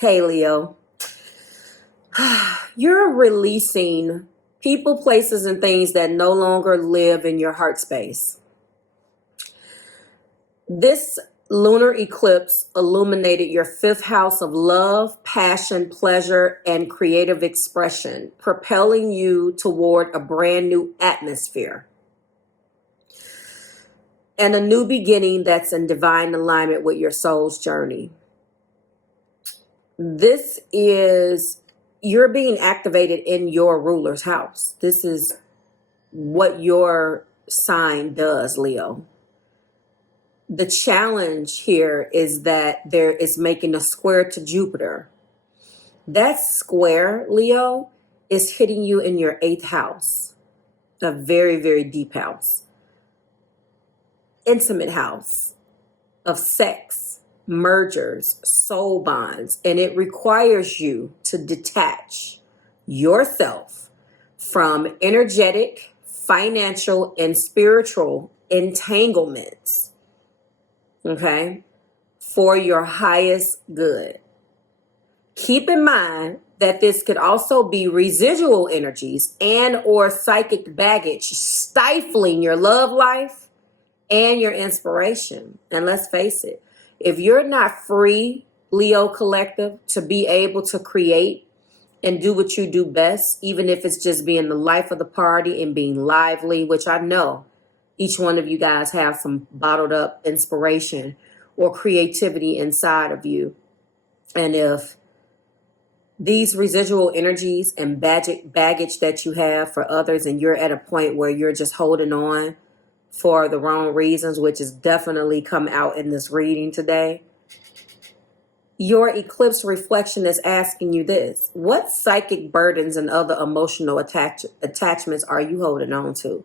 Hey, Leo. You're releasing people, places, and things that no longer live in your heart space. This lunar eclipse illuminated your fifth house of love, passion, pleasure, and creative expression, propelling you toward a brand new atmosphere and a new beginning that's in divine alignment with your soul's journey. This is, you're being activated in your ruler's house. This is what your sign does, Leo. The challenge here is that there is making a square to Jupiter. That square, Leo, is hitting you in your 8th house, a very, very deep house, intimate house of sex, mergers, soul bonds, and it requires you to detach yourself from energetic, financial, and spiritual entanglements, okay, for your highest good. Keep in mind that this could also be residual energies and or psychic baggage stifling your love life and your inspiration. And let's face it, if you're not free, Leo Collective, to be able to create and do what you do best, even if it's just being the life of the party and being lively, which I know each one of you guys have some bottled up inspiration or creativity inside of you. And if these residual energies and baggage that you have for others, and you're at a point where you're just holding on for the wrong reasons, which is definitely come out in this reading today, your eclipse reflection is asking you this: what psychic burdens and other emotional attachments are you holding on to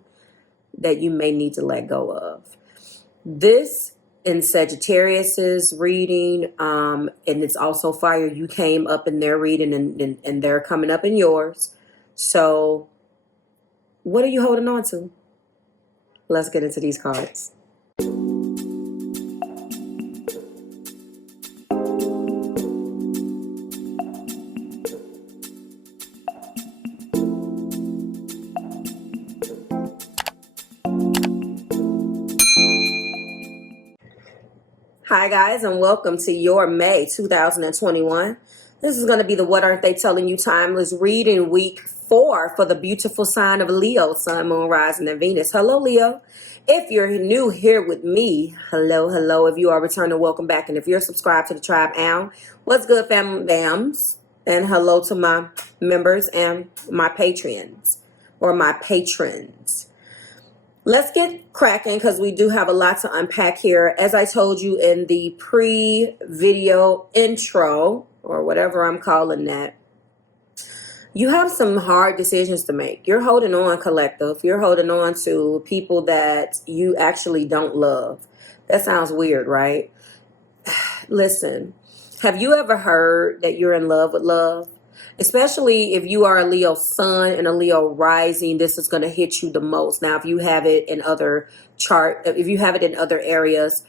that you may need to let go of? This in Sagittarius's reading, and it's also fire. You came up in their reading, and they're coming up in yours. So what are you holding on to? Let's get into these cards. Hi guys, and welcome to your May 2021. This is going to be the What Aren't They Telling You Timeless reading week 4 for the beautiful sign of Leo, Sun, Moon, Rising, and Venus. Hello, Leo. If you're new here with me, hello, hello. If you are returning, welcome back. And if you're subscribed to the tribe, what's good, family bams? And hello to my members and my patrons, or my patrons. Let's get cracking because we do have a lot to unpack here. As I told you in the pre-video intro, or whatever I'm calling that, you have some hard decisions to make. You're holding on, collective. You're holding on to people that you actually don't love. That sounds weird, right? Listen, have you ever heard that you're in love with love? Especially if you are a Leo sun and a Leo rising, this is going to hit you the most. Now, if you have it in other if you have it in other areas,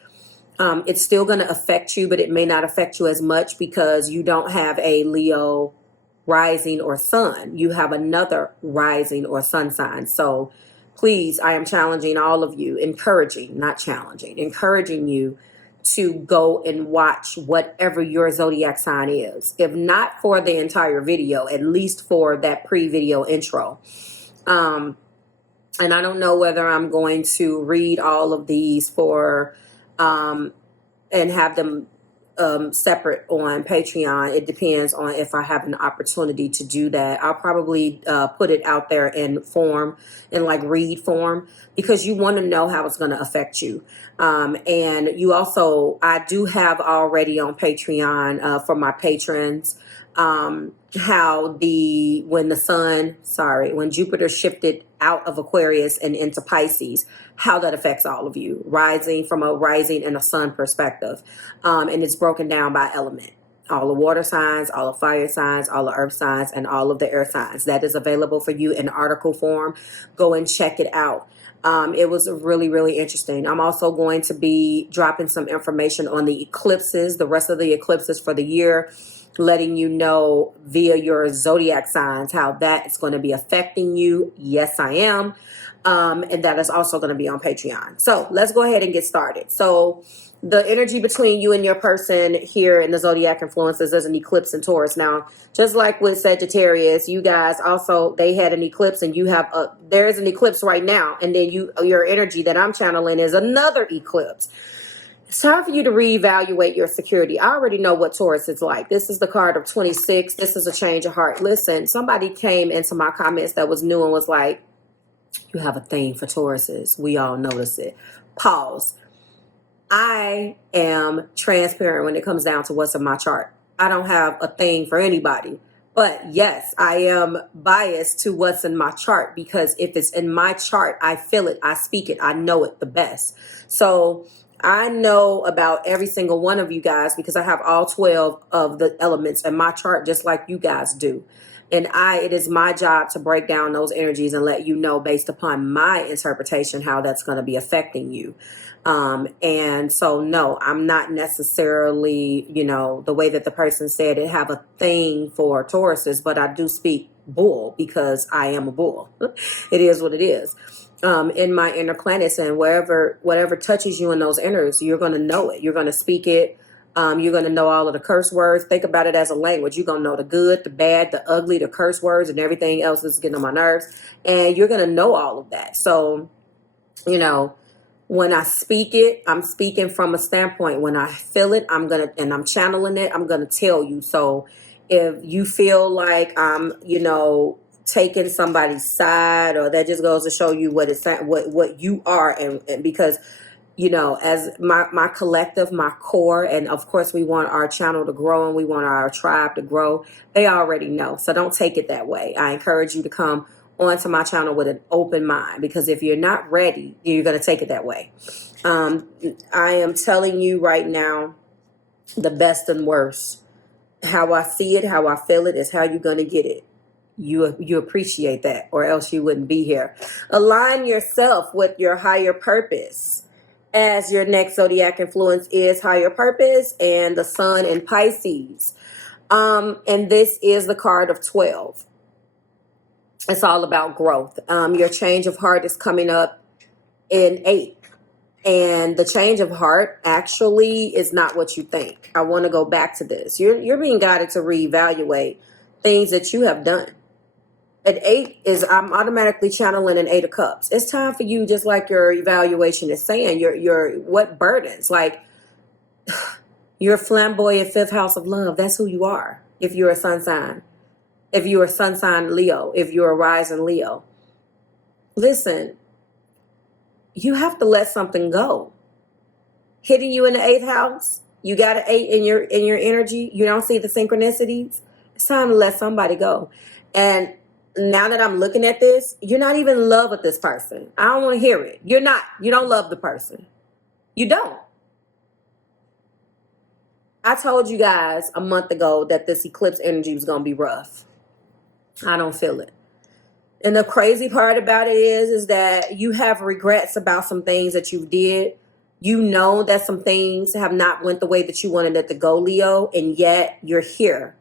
it's still going to affect you, but it may not affect you as much because you don't have a Leo rising or sun. You have another rising or sun sign. So please, I am challenging all of you, encouraging you to go and watch whatever your zodiac sign is. If not for the entire video, at least for that pre-video intro. And I don't know whether I'm going to read all of these for and have them separate on Patreon. It depends on if I have an opportunity to do that. I'll probably put it out there in like read form, because you want to know how it's going to affect you. And you also, I do have already on Patreon for my patrons, how when Jupiter shifted out of Aquarius and into Pisces, how that affects all of you, from a rising and a sun perspective. And it's broken down by element. All the water signs, all the fire signs, all the earth signs, and all of the air signs. That is available for you in article form. Go and check it out. It was really, really interesting. I'm also going to be dropping some information on the eclipses, the rest of the eclipses for the year. letting you know via your zodiac signs how that is going to be affecting you. Yes, I am. And that is also going to be on Patreon. So let's go ahead and get started. So the energy between you and your person here in the zodiac influences is an eclipse in Taurus. Now, just like with Sagittarius, you guys also, they had an eclipse, and you have there is an eclipse right now. And then your energy that I'm channeling is another eclipse. It's time for you to reevaluate your security. I already know what Taurus is like. This is the card of 26. This is a change of heart. Listen, somebody came into my comments that was new and was like, you have a thing for Tauruses. We all notice it. Pause. I am transparent when it comes down to what's in my chart. I don't have a thing for anybody. But yes, I am biased to what's in my chart, because if it's in my chart, I feel it, I speak it, I know it the best. So I know about every single one of you guys because I have all 12 of the elements in my chart, just like you guys do. And it is my job to break down those energies and let you know based upon my interpretation how that's going to be affecting you. And so, no, I'm not necessarily, the way that the person said it, have a thing for Tauruses, but I do speak bull because I am a bull. It is what it is. In my inner planets, and whatever touches you in those inners, you're going to know it. You're going to speak it. You're going to know all of the curse words. Think about it as a language. You're going to know the good, the bad, the ugly, the curse words, and everything else that's getting on my nerves. And you're going to know all of that. So, when I speak it, I'm speaking from a standpoint. When I feel it, and I'm channeling it, I'm going to tell you. So if you feel like I'm, taking somebody's side, or that just goes to show you what you are. And because, as my collective, my core, and of course we want our channel to grow and we want our tribe to grow. They already know. So don't take it that way. I encourage you to come onto my channel with an open mind, because if you're not ready, you're going to take it that way. I am telling you right now, the best and worst, how I see it, how I feel it is how you're going to get it. You appreciate that, or else you wouldn't be here. Align yourself with your higher purpose, as your next zodiac influence is higher purpose and the sun in Pisces. And this is the card of 12. It's all about growth. Your change of heart is coming up in 8. And the change of heart actually is not what you think. I want to go back to this. You're being guided to reevaluate things that you have done. At 8 I'm automatically channeling an 8 of Cups. It's time for you, just like your evaluation is saying, your what burdens, like your flamboyant 5th house of love. That's who you are. If you're a sun sign. If you're a sun sign Leo, if you're a rising Leo, listen, you have to let something go. Hitting you in the 8th house, you got an 8 in your energy. You don't see the synchronicities. It's time to let somebody go. And now that I'm looking at this, you're not even in love with this person. I don't want to hear it. You're not. You don't love the person. You don't. I told you guys a month ago that this eclipse energy was going to be rough. I don't feel it. And the crazy part about it is that you have regrets about some things that you did. You know that some things have not went the way that you wanted it to go, Leo, and yet you're here.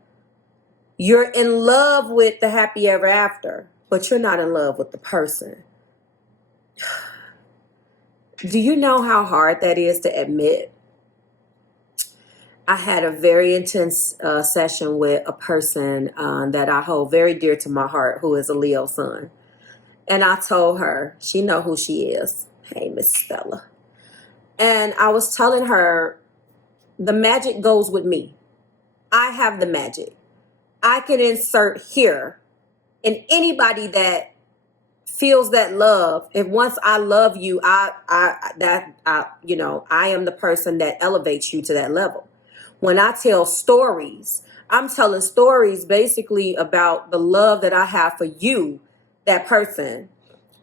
You're in love with the happy ever after, but you're not in love with the person. Do you know how hard that is to admit? I had a very intense session with a person that I hold very dear to my heart, who is a Leo sun. And I told her, she know who she is. Hey, Miss Stella. And I was telling her, the magic goes with me. I have the magic. I can insert here. And anybody that feels that love, if once I love you, I am the person that elevates you to that level. When I tell stories, I'm telling stories basically about the love that I have for you, that person.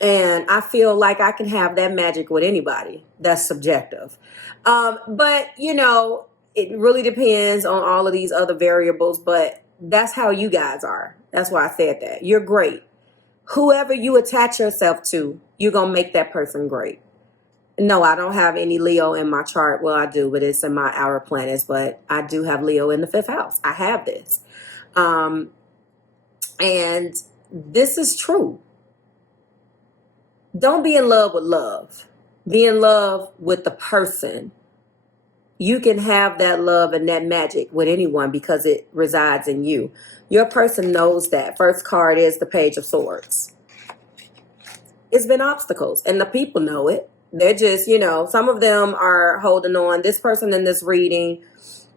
And I feel like I can have that magic with anybody. That's subjective. But, it really depends on all of these other variables. But that's how you guys are. That's why I said that. You're great. Whoever you attach yourself to, you're going to make that person great. No, I don't have any Leo in my chart. Well, I do, but it's in my outer planets. But I do have Leo in the 5th house. I have this. And this is true. Don't be in love with love. Be in love with the person. You can have that love and that magic with anyone because it resides in you. Your person knows that. First card is the Page of Swords. It's been obstacles, and the people know it. They're just, some of them are holding on. This person in this reading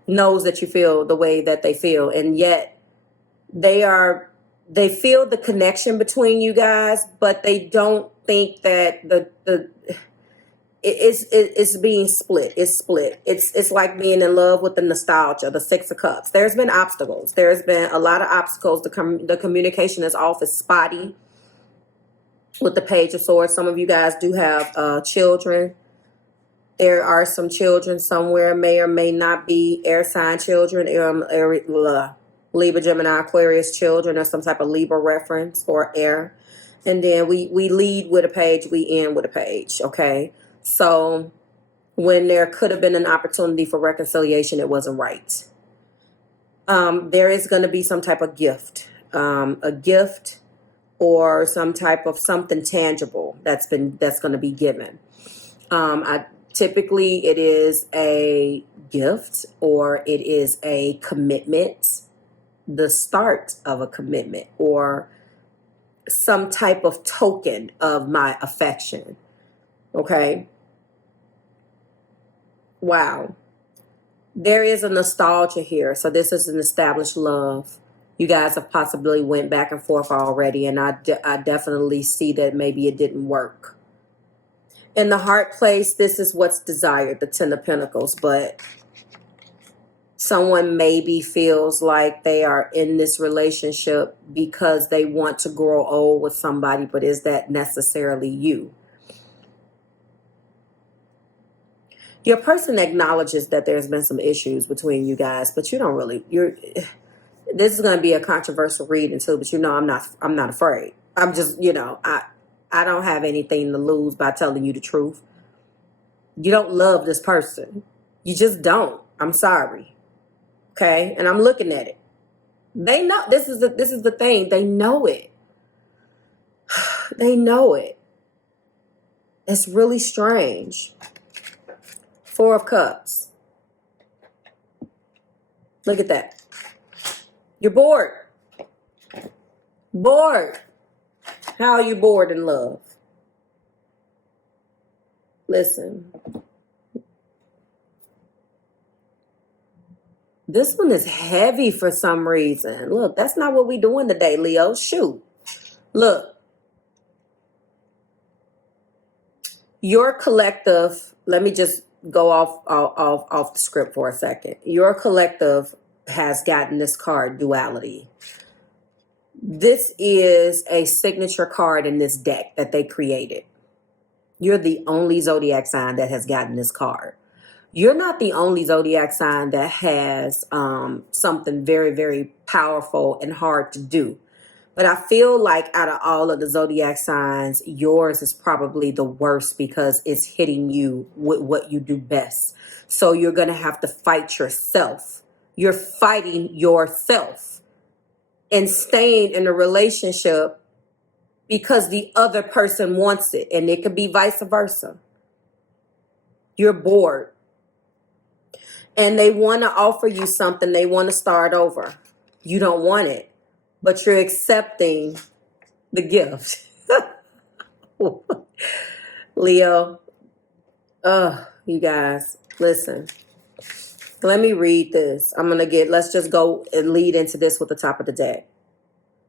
knows that you feel the way that they feel, and yet they feel the connection between you guys, but they don't think that it's being split. It's split. It's like being in love with the nostalgia, the 6 of Cups. There's been obstacles. There's been a lot of obstacles. The communication is off. It's spotty. With the Page of Swords, some of you guys do have children. There are some children somewhere, may or may not be air sign children, Libra, Gemini, Aquarius children, or some type of Libra reference or air. And then we lead with a page, we end with a page, okay? So when there could have been an opportunity for reconciliation, it wasn't right. There is going to be some type of gift, a gift or some type of something tangible that's going to be given. Typically it is a gift or it is a commitment, the start of a commitment, or some type of token of my affection. Okay. Wow. There is a nostalgia here. So this is an established love. You guys have possibly went back and forth already, and I definitely see that maybe it didn't work. In the heart place, this is what's desired, the 10 of Pentacles, but someone maybe feels like they are in this relationship because they want to grow old with somebody, but is that necessarily you? Your person acknowledges that there's been some issues between you guys, but you don't really, this is going to be a controversial reading too, but I'm not afraid. I'm just, I don't have anything to lose by telling you the truth. You don't love this person. You just don't. I'm sorry. Okay? And I'm looking at it. They know, this is the thing. They know it. They know it. It's really strange. 4 of Cups. Look at that. You're bored. Bored. How are you bored in love? Listen. This one is heavy for some reason. Look, that's not what we're doing today, Leo. Shoot. Look. Your collective, let me just go off the script for a second. Your collective has gotten this card, duality. This is a signature card in this deck that they created. You're the only zodiac sign that has gotten this card. You're not the only zodiac sign that has something very, very powerful and hard to do. But I feel like out of all of the zodiac signs, yours is probably the worst because it's hitting you with what you do best. So you're going to have to fight yourself. You're fighting yourself and staying in a relationship because the other person wants it. And it could be vice versa. You're bored. And they want to offer you something. They want to start over. You don't want it. But you're accepting the gift. Leo. You guys, listen. Let me read this. Let's just go and lead into this with the top of the deck.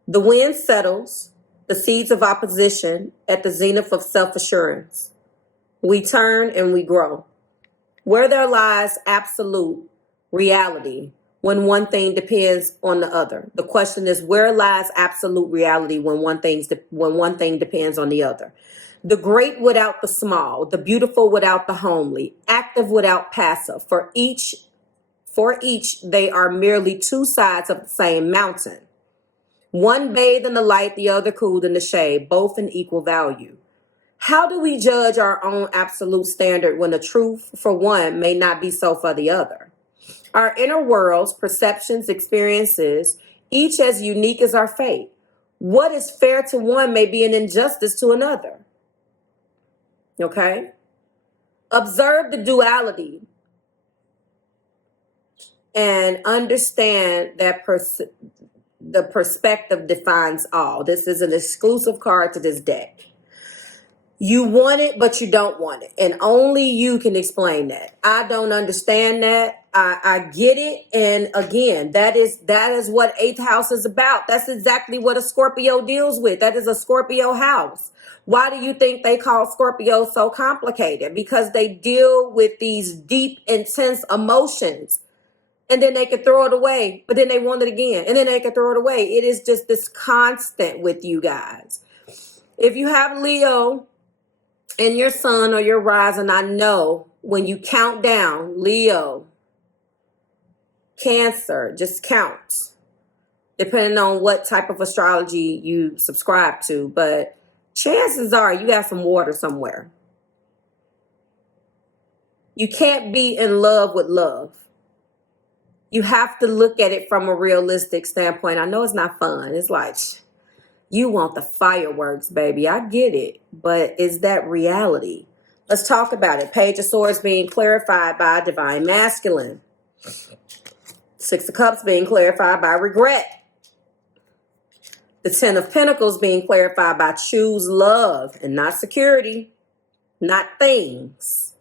The wind settles, the seeds of opposition at the zenith of self-assurance. We turn and we grow. Where there lies absolute reality when one thing depends on the other. The question is, where lies absolute reality when one thing depends on the other? The great without the small, the beautiful without the homely, active without passive. For each, they are merely two sides of the same mountain. One bathed in the light, the other cooled in the shade, both in equal value. How do we judge our own absolute standard when the truth for one may not be so for the other? Our inner worlds, perceptions, experiences, each as unique as our fate. What is fair to one may be an injustice to another. Okay? Observe the duality and understand that the perspective defines all. This is an exclusive card to this deck. You want it, but you don't want it. And only you can explain that. I don't understand that. I get it. And again, that is what eighth house is about. That's exactly what a Scorpio deals with. That is a Scorpio house. Why do you think they call Scorpio so complicated? Because they deal with these deep, intense emotions. And then they could throw it away, but then they want it again. And then they could throw it away. It is just this constant with you guys. If you have Leo in your sun or your rising, I know when you count down, Leo, Cancer, just count, depending on what type of astrology you subscribe to. But chances are you got some water somewhere. You can't be in love with love. You have to look at it from a realistic standpoint. I know it's not fun. It's like, you want the fireworks, baby. I get it. But is that reality? Let's talk about it. Page of Swords being clarified by Divine Masculine. Six of Cups being clarified by regret. The Ten of Pentacles being clarified by choose love and not security, not things.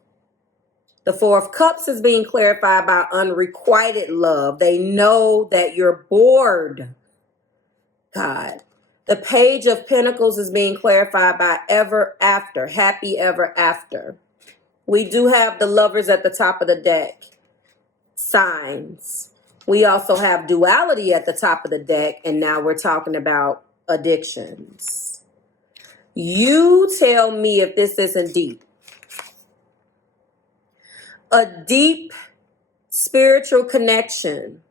The Four of Cups is being clarified by unrequited love. They know that you're bored. God. The Page of Pentacles is being clarified by ever after, happy ever after. We do have the Lovers at the top of the deck. Signs. We also have duality at the top of the deck, and now we're talking about addictions. You tell me if this isn't deep. A deep spiritual connection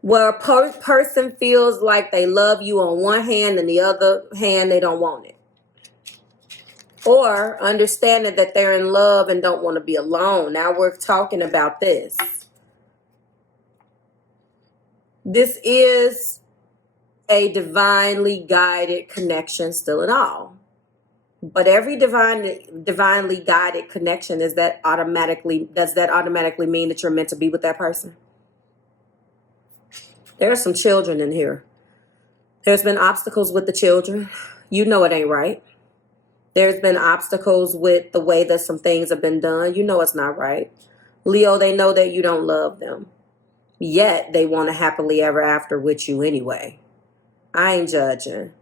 where a person feels like they love you on one hand and the other hand they don't want it. Or understanding that they're in love and don't want to be alone. Now we're talking about this. This is a divinely guided connection still in all. But every divinely guided connection, does that automatically mean that you're meant to be with that person? There are some children in here. There's been obstacles with the children. You know it ain't right. There's been obstacles with the way that some things have been done. You know it's not right. Leo, they know that you don't love them. Yet they want a happily ever after with you anyway. I ain't judging.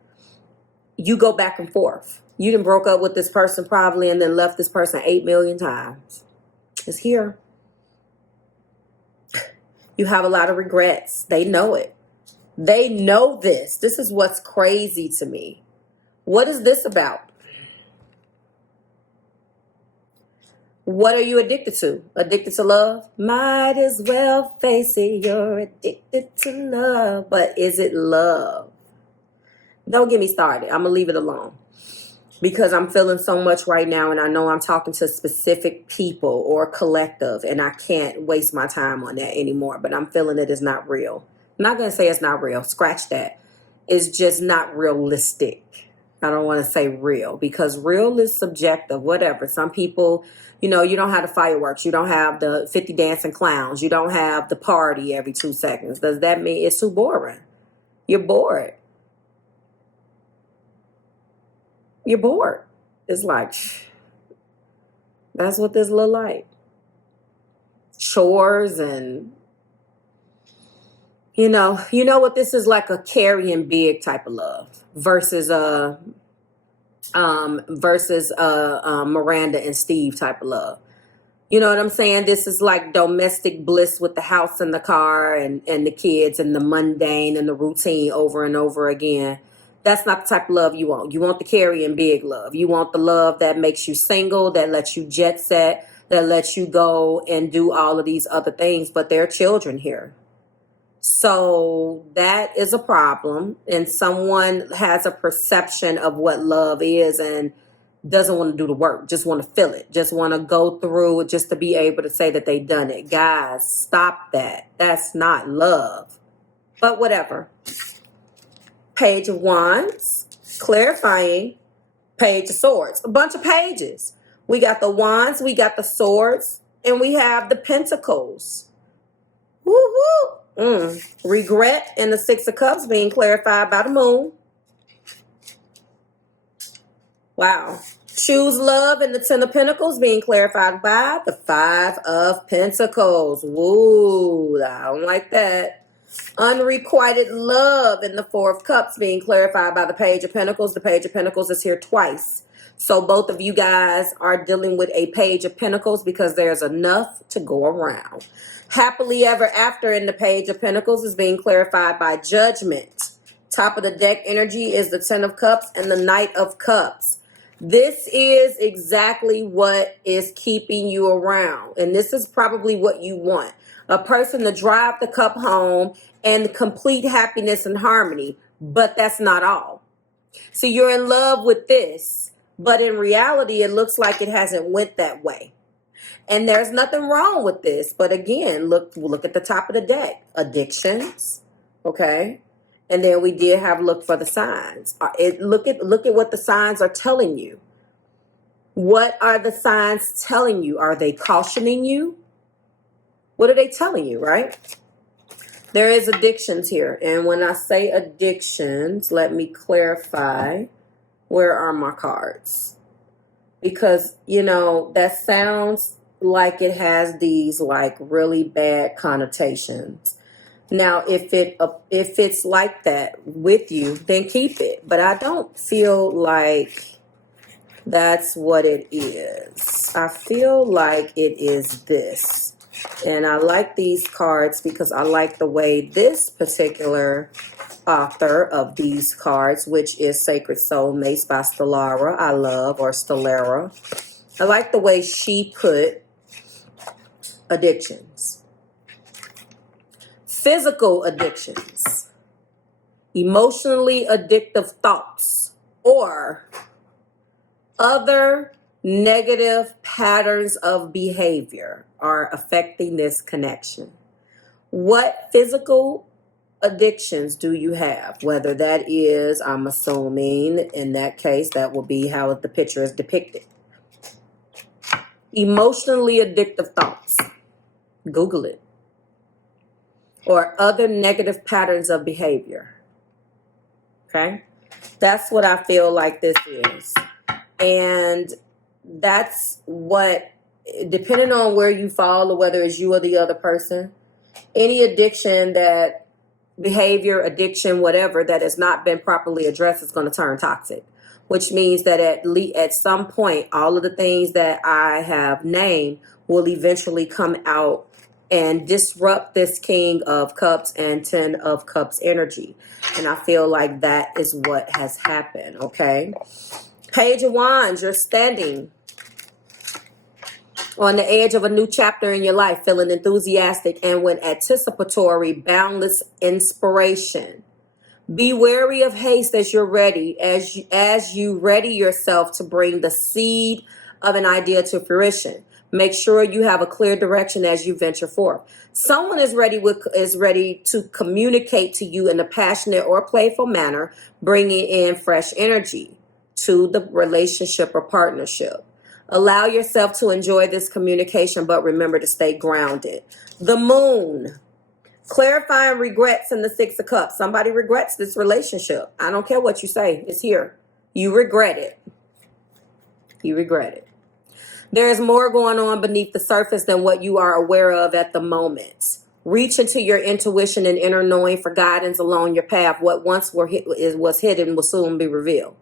You go back and forth. You done broke up with this person probably and then left this person 8 million times. It's here. You have a lot of regrets. They know it. They know this. This is what's crazy to me. What is this about? What are you addicted to? Addicted to love? Might as well face it. You're addicted to love. But is it love? Don't get me started. I'm going to leave it alone. Because I'm feeling so much right now, and I know I'm talking to specific people or collective, and I can't waste my time on that anymore. But I'm feeling it is not real. I'm not going to say it's not real. Scratch that. It's just not realistic. I don't want to say real, because real is subjective, whatever. Some people, you know, you don't have the fireworks. You don't have the 50 dancing clowns. You don't have the party every 2 seconds. Does that mean it's too boring? You're bored. You're bored. It's like, that's what this look like. Chores and, you know what this is like, a carrying big type of love versus Miranda and Steve type of love. You know what I'm saying? This is like domestic bliss with the house and the car and the kids and the mundane and the routine over and over again. That's not the type of love you want. You want the carrying big love. You want the love that makes you single, that lets you jet set, that lets you go and do all of these other things. But there are children here. So that is a problem. And someone has a perception of what love is. And doesn't want to do the work, just want to feel it, just want to go through it just to be able to say that they done it. Guys, stop that. That's not love. But whatever. Page of Wands, clarifying. Page of Swords, a bunch of pages. We got the Wands, we got the Swords, and we have the Pentacles. Woo-hoo. Regret and the Six of Cups being clarified by the Moon. Wow. Choose love and the Ten of Pentacles being clarified by the Five of Pentacles. Woo, I don't like that. Unrequited love and the Four of Cups being clarified by the Page of Pentacles. The Page of Pentacles is here twice. So both of you guys are dealing with a Page of Pentacles because there's enough to go around. Happily ever after in the Page of Pentacles is being clarified by Judgment. Top of the deck energy is the Ten of Cups and the Knight of Cups. This is exactly what is keeping you around. And this is probably what you want. A person to drive the cup home and complete happiness and harmony. But that's not all. So you're in love with this. But in reality, it looks like it hasn't went that way. And there's nothing wrong with this. But again, look at the top of the deck. Addictions. Okay. And then we did have look for the signs. Look at what the signs are telling you. What are the signs telling you? Are they cautioning you? What are they telling you, right? There is addictions here. And when I say addictions, let me clarify. Where are my cards? Because, you know, that sounds like it has these like really bad connotations. Now, if it's like that with you, then keep it. But I don't feel like that's what it is. I feel like it is this. And I like these cards because I like the way this particular author of these cards, which is Sacred Soulmates by Stellara, I love, or Stellara. I like the way she put addictions. Physical addictions, emotionally addictive thoughts, or other negative patterns of behavior are affecting this connection. What physical addictions do you have? Whether that is, I'm assuming, in that case, that will be how the picture is depicted. Emotionally addictive thoughts. Google it. Or other negative patterns of behavior. Okay? That's what I feel like this is. And that's what, depending on where you fall or whether it's you or the other person, any addiction that, behavior, addiction, whatever, that has not been properly addressed is going to turn toxic. Which means that at some point, all of the things that I have named will eventually come out and disrupt this King of Cups and Ten of Cups energy. And I feel like that is what has happened, okay? Page of Wands, you're standing on the edge of a new chapter in your life, feeling enthusiastic and with anticipatory, boundless inspiration. Be wary of haste as you're ready, as you ready yourself to bring the seed of an idea to fruition. Make sure you have a clear direction as you venture forth. Someone is ready to communicate to you in a passionate or playful manner, bringing in fresh energy to the relationship or partnership. Allow yourself to enjoy this communication, but remember to stay grounded. The Moon, clarifying regrets in the Six of Cups. Somebody regrets this relationship. I don't care what you say. It's here. You regret it. You regret it. There is more going on beneath the surface than what you are aware of at the moment. Reach into your intuition and inner knowing for guidance along your path. What once was hidden will soon be revealed.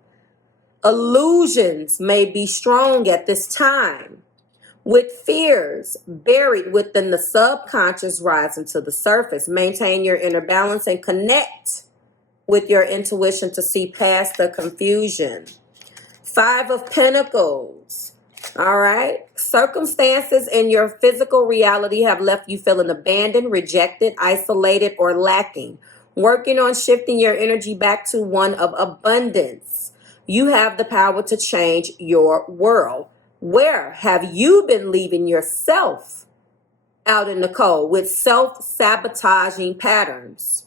Illusions may be strong at this time, with fears buried within the subconscious rising to the surface. Maintain your inner balance and connect with your intuition to see past the confusion. Five of Pentacles. All right. Circumstances in your physical reality have left you feeling abandoned, rejected, isolated, or lacking. Working on shifting your energy back to one of abundance. You have the power to change your world. Where have you been leaving yourself out in the cold with self-sabotaging patterns?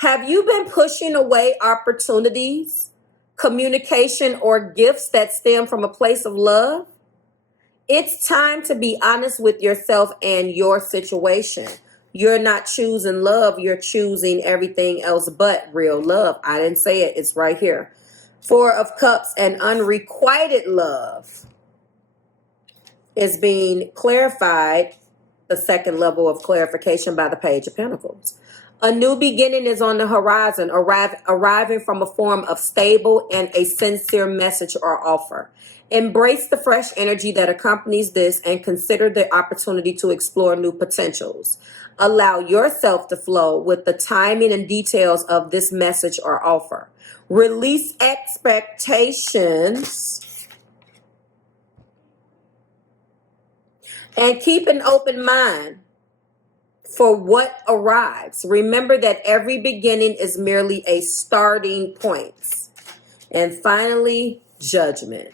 Have you been pushing away opportunities, communication, or gifts that stem from a place of love? It's time to be honest with yourself and your situation. You're not choosing love. You're choosing everything else but real love. I didn't say it. It's right here. Four of Cups and unrequited love is being clarified, the second level of clarification by the Page of Pentacles. A new beginning is on the horizon, arriving from a form of stable and a sincere message or offer. Embrace the fresh energy that accompanies this and consider the opportunity to explore new potentials. Allow yourself to flow with the timing and details of this message or offer. Release expectations and keep an open mind for what arrives. Remember that every beginning is merely a starting point. And finally, Judgment.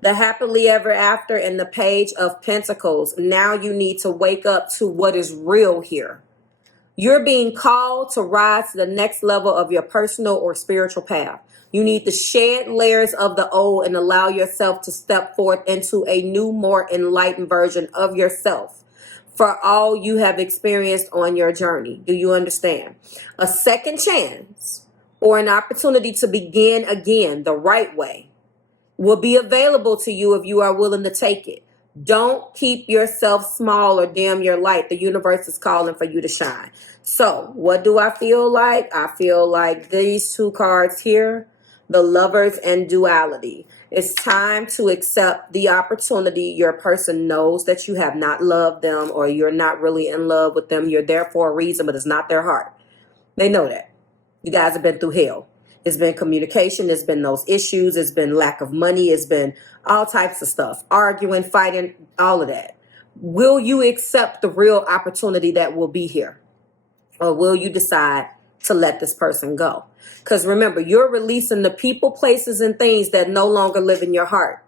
The happily ever after and the Page of Pentacles. Now you need to wake up to what is real here. You're being called to rise to the next level of your personal or spiritual path. You need to shed layers of the old and allow yourself to step forth into a new, more enlightened version of yourself for all you have experienced on your journey. Do you understand? A second chance or an opportunity to begin again the right way will be available to you if you are willing to take it. Don't keep yourself small or dim your light. The universe is calling for you to shine. So what do I feel like? I feel like these two cards here, the Lovers and duality. It's time to accept the opportunity. Your person knows that you have not loved them or you're not really in love with them. You're there for a reason, but it's not their heart. They know that. You guys have been through hell. It's been communication. It's been those issues. It's been lack of money. It's been all types of stuff. Arguing, fighting, all of that. Will you accept the real opportunity that will be here? Or will you decide to let this person go? Because remember, you're releasing the people, places, and things that no longer live in your heart.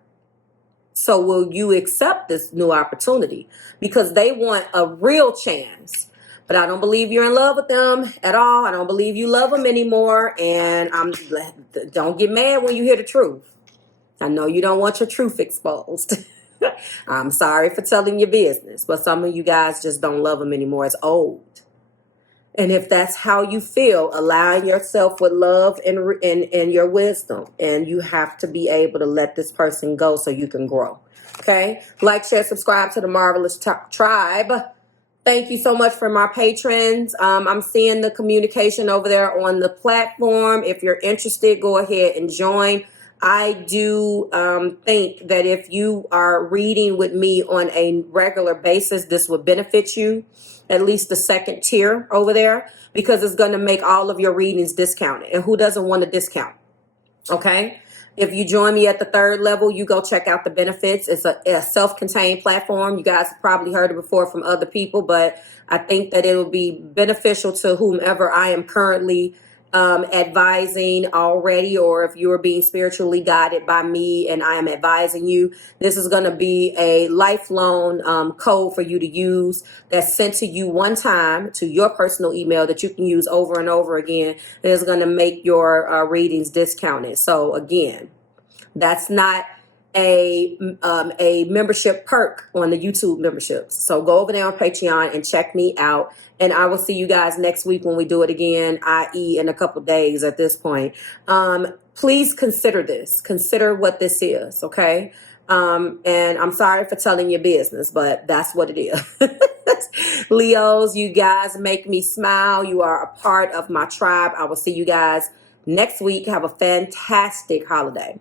So will you accept this new opportunity? Because they want a real chance. But I don't believe you're in love with them at all. I don't believe you love them anymore. And don't get mad when you hear the truth. I know you don't want your truth exposed. I'm sorry for telling your business. But some of you guys just don't love them anymore. It's old. And if that's how you feel, align yourself with love and your wisdom. And you have to be able to let this person go so you can grow. Okay? Like, share, subscribe to the Marvelous Tribe. Thank you so much for my patrons. I'm seeing the communication over there on the platform. If you're interested, go ahead and join. I do think that if you are reading with me on a regular basis, this would benefit you, at least the second tier over there, because it's going to make all of your readings discounted. And who doesn't want a discount? Okay? If you join me at the third level, you go check out the benefits. It's a self-contained platform. You guys have probably heard it before from other people, but I think that it will be beneficial to whomever I am currently advising already, or if you're being spiritually guided by me and I am advising you. This is going to be a lifelong code for you to use that's sent to you one time to your personal email that you can use over and over again. That is going to make your readings discounted. So again, that's not a membership perk on the YouTube memberships. So go over there on Patreon and check me out. And I will see you guys next week when we do it again, i.e. in a couple days at this point. Please consider this. Consider what this is, okay? And I'm sorry for telling your business, but that's what it is. Leos, you guys make me smile. You are a part of my tribe. I will see you guys next week. Have a fantastic holiday.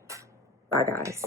Bye, guys.